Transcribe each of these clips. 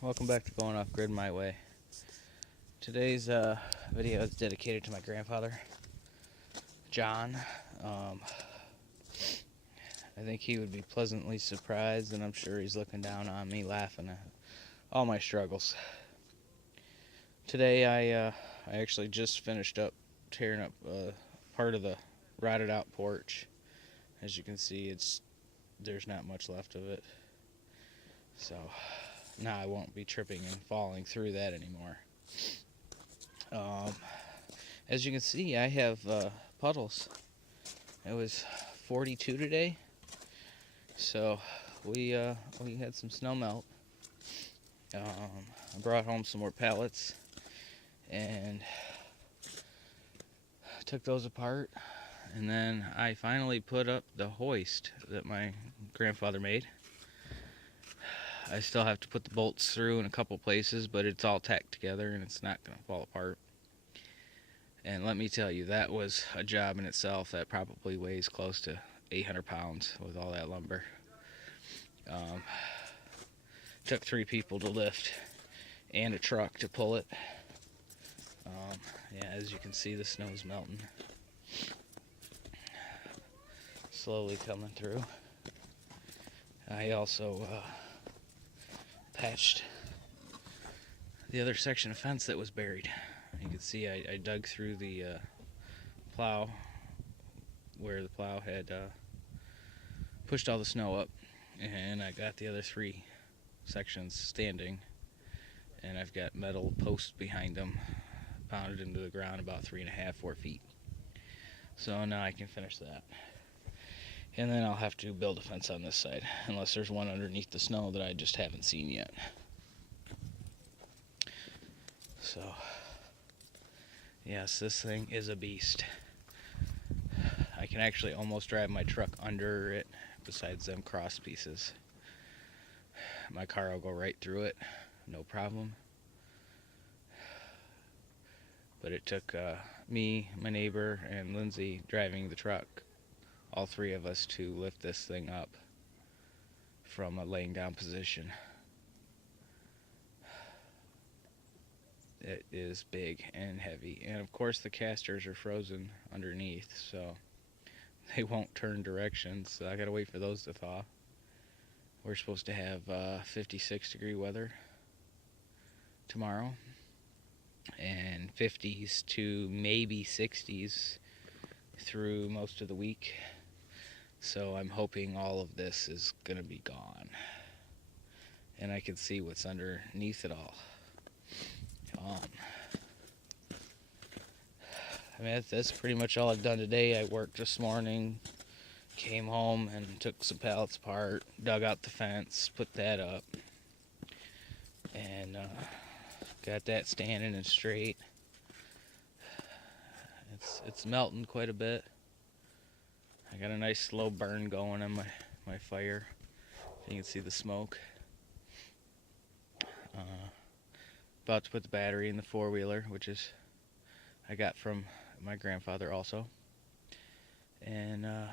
Welcome back to Going Off Grid My Way. Today's video is dedicated to my grandfather, John. I think he would be pleasantly surprised, and I'm sure he's looking down on me laughing at all my struggles. Today I actually just finished up tearing up part of the rotted out porch. As you can see, there's not much left of it. So now I won't be tripping and falling through that anymore. As you can see, I have puddles. It was 42 today, so we had some snow melt. I brought home some more pallets and took those apart, and then I finally put up the hoist that my grandfather made. I still have to put the bolts through in a couple places, but it's all tacked together and it's not going to fall apart. And let me tell you, that was a job in itself. That probably weighs close to 800 pounds with all that lumber. Took 3 people to lift and a truck to pull it. Yeah, as you can see, the snow's melting. Slowly coming through. I also patched the other section of fence that was buried. You can see I dug through the plow where the plow had pushed all the snow up, and I got the other 3 sections standing, and I've got metal posts behind them pounded into the ground about 3.5-4 feet. So now I can finish that, and then I'll have to build a fence on this side, unless there's one underneath the snow that I just haven't seen yet. So yes, this thing is a beast. I can actually almost drive my truck under it, besides them cross pieces. My car will go right through it, no problem. But it took me, my neighbor, and Lindsay driving the truck, all 3 of us, to lift this thing up from a laying down position. It is big and heavy, and of course the casters are frozen underneath, so they won't turn directions, so I gotta wait for those to thaw. We're supposed to have 56-degree weather tomorrow, and 50s to maybe 60s through most of the week. So I'm hoping all of this is gonna be gone, and I can see what's underneath it all. I mean, that's pretty much all I've done today. I worked this morning, came home and took some pallets apart, dug out the fence, put that up, and got that standing and straight. It's melting quite a bit. I got a nice slow burn going on my fire. You can see the smoke. About to put the battery in the 4-wheeler, which is I got from my grandfather also. And I'm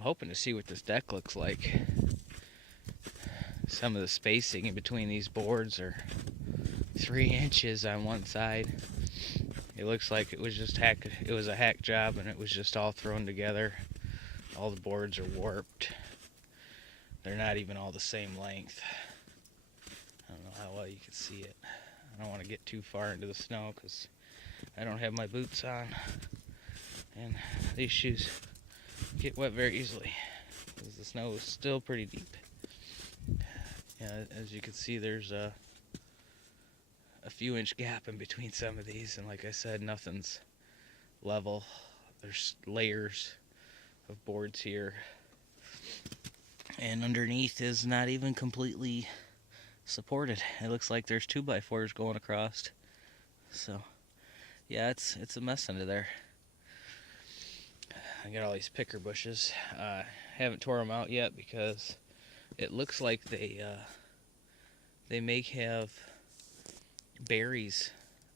hoping to see what this deck looks like. Some of the spacing in between these boards are 3 inches on one side. It looks like it was just it was a hack job, and it was just all thrown together. All the boards are warped. They're not even all the same length. I don't know how well you can see it. I don't want to get too far into the snow because I don't have my boots on, and these shoes get wet very easily because the snow is still pretty deep. Yeah, as you can see, there's a few inch gap in between some of these, and like I said, nothing's level. There's layers of boards here, and underneath is not even completely supported. It looks like there's 2x4s going across. So yeah, it's a mess under there. I got all these picker bushes. Haven't tore them out yet because it looks like they may have berries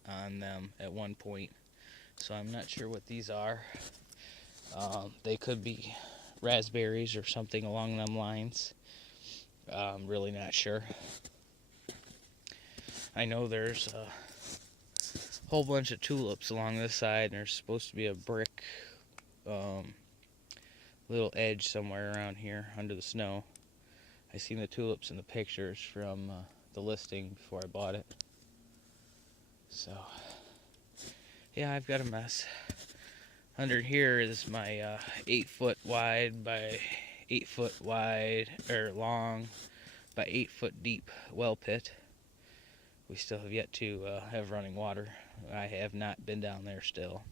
on them at one point, so I'm not sure what these are. They could be raspberries or something along them lines. I'm really not sure. I know there's a whole bunch of tulips along this side, and there's supposed to be a brick little edge somewhere around here under the snow. I seen the tulips in the pictures from the listing before I bought it. So, yeah, I've got a mess. Under here is my 8-foot wide by 8-foot wide, or long by 8-foot deep well pit. We still have yet to have running water. I have not been down there still.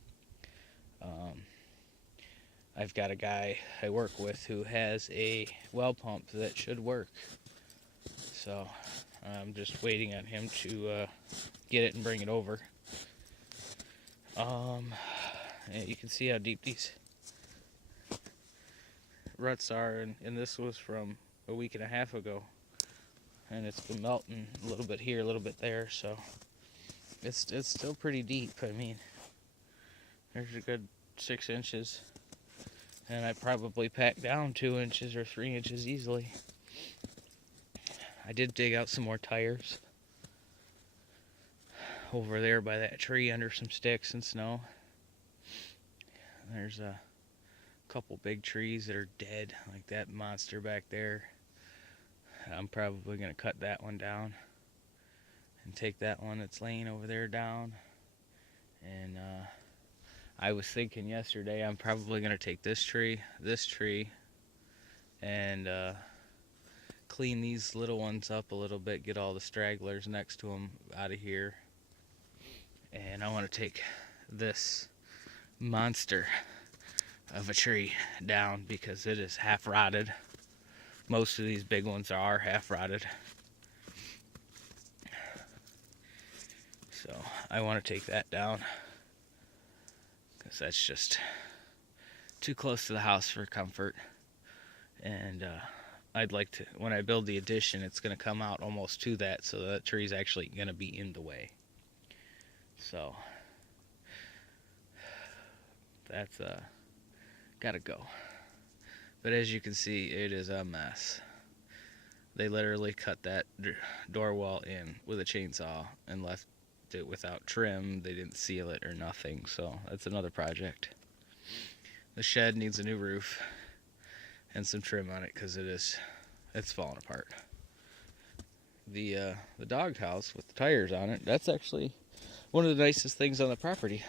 I've got a guy I work with who has a well pump that should work. So I'm just waiting on him to get it and bring it over. You can see how deep these ruts are, and this was from a week and a half ago. And it's been melting a little bit here, a little bit there, so it's still pretty deep. I mean, there's a good 6 inches, and I probably packed down 2 inches or 3 inches easily. I did dig out some more tires over there by that tree under some sticks and snow. There's a couple big trees that are dead, like that monster back there. I'm probably going to cut that one down and take that one that's laying over there down. And I was thinking yesterday I'm probably going to take this tree, and clean these little ones up a little bit, get all the stragglers next to them out of here. And I want to take this monster of a tree down because it is half rotted. Most of these big ones are half rotted. So I want to take that down because that's just too close to the house for comfort. And I'd like to, when I build the addition, it's going to come out almost to that, so that tree's actually going to be in the way. So that's gotta go. But as you can see, it is a mess. They literally cut that door wall in with a chainsaw and left it without trim. They didn't seal it or nothing, so that's another project. The shed needs a new roof and some trim on it because it's falling apart. The doghouse with the tires on it, that's actually one of the nicest things on the property.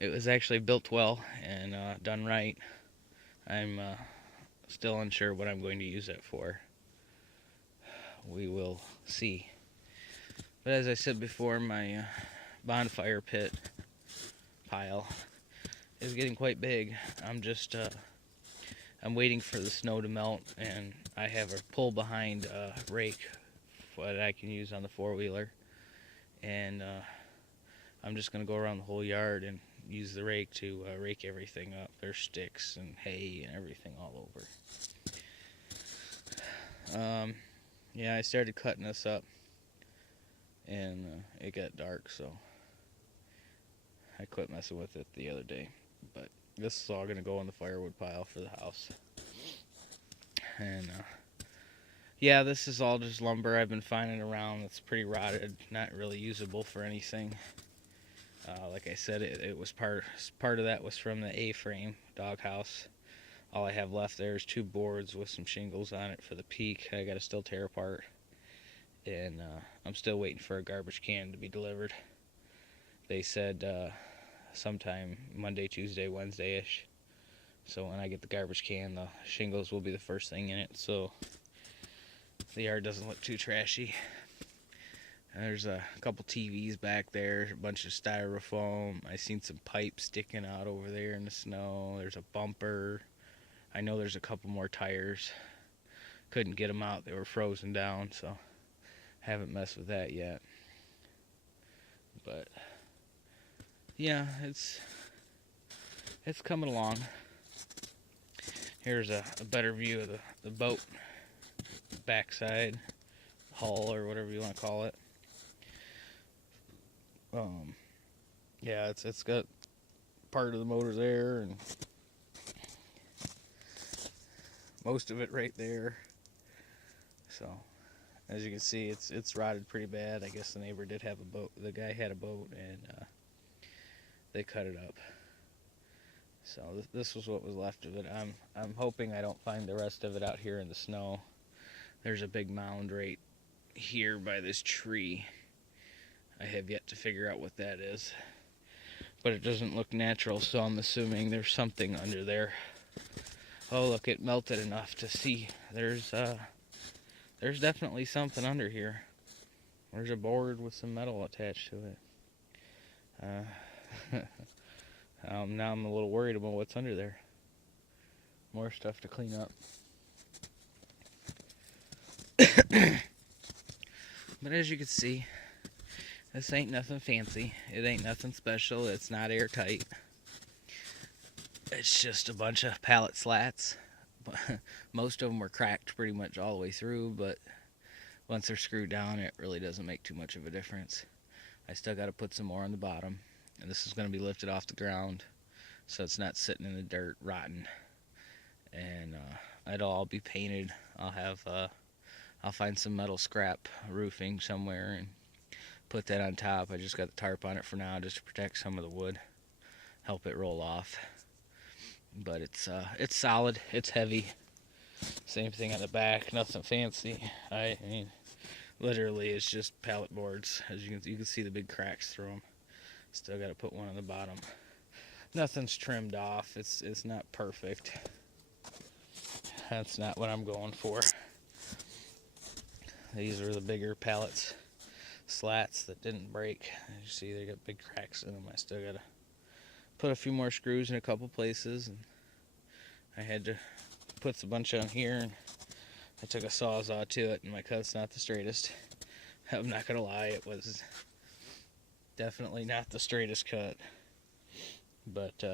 It was actually built well and done right. I'm still unsure what I'm going to use it for. We will see. But as I said before, my bonfire pit pile is getting quite big. I'm waiting for the snow to melt, and I have a pull behind rake that I can use on the 4-wheeler. And I'm just going to go around the whole yard and use the rake to rake everything up. There's sticks and hay and everything all over. Yeah, I started cutting this up, and it got dark, so I quit messing with it the other day. But this is all going to go in the firewood pile for the house. And yeah, this is all just lumber I've been finding around that's pretty rotted, not really usable for anything. Like I said, it was part of that was from the A-frame doghouse. All I have left there is 2 boards with some shingles on it for the peak. I gotta still tear apart, and I'm still waiting for a garbage can to be delivered. They said sometime Monday, Tuesday, Wednesday-ish. So when I get the garbage can, the shingles will be the first thing in it, so the yard doesn't look too trashy. There's a couple TVs back there, a bunch of styrofoam. I seen some pipes sticking out over there in the snow. There's a bumper. I know there's a couple more tires. Couldn't get them out. They were frozen down, so haven't messed with that yet. But yeah, it's coming along. Here's a better view of the boat backside, hull, or whatever you want to call it. Yeah, it's got part of the motor there and most of it right there. So as you can see, it's rotted pretty bad. I guess the neighbor did have a boat. The guy had a boat, and they cut it up. So this was what was left of it. I'm hoping I don't find the rest of it out here in the snow. There's a big mound right here by this tree. I have yet to figure out what that is, but it doesn't look natural, so I'm assuming there's something under there. Oh, look, it melted enough to see. There's definitely something under here. There's a board with some metal attached to it. Now I'm a little worried about what's under there. More stuff to clean up. But as you can see, this ain't nothing fancy. It ain't nothing special. It's not airtight. It's just a bunch of pallet slats. Most of them were cracked pretty much all the way through, but once they're screwed down, it really doesn't make too much of a difference. I still got to put some more on the bottom, and this is going to be lifted off the ground so it's not sitting in the dirt rotting. And it'll all be painted. I'll find some metal scrap roofing somewhere and put that on top. I just got the tarp on it for now just to protect some of the wood, help it roll off. But it's solid, it's heavy. Same thing on the back, nothing fancy. I mean, literally it's just pallet boards. As you can see the big cracks through them. Still got to put one on the bottom. Nothing's trimmed off. It's not perfect. That's not what I'm going for. These are the bigger pallets, slats that didn't break. As you see, they got big cracks in them. I still got to put a few more screws in a couple places, and I had to put a bunch on here, and I took a sawzall to it, and my cut's not the straightest. I'm not gonna lie, it was definitely not the straightest cut, but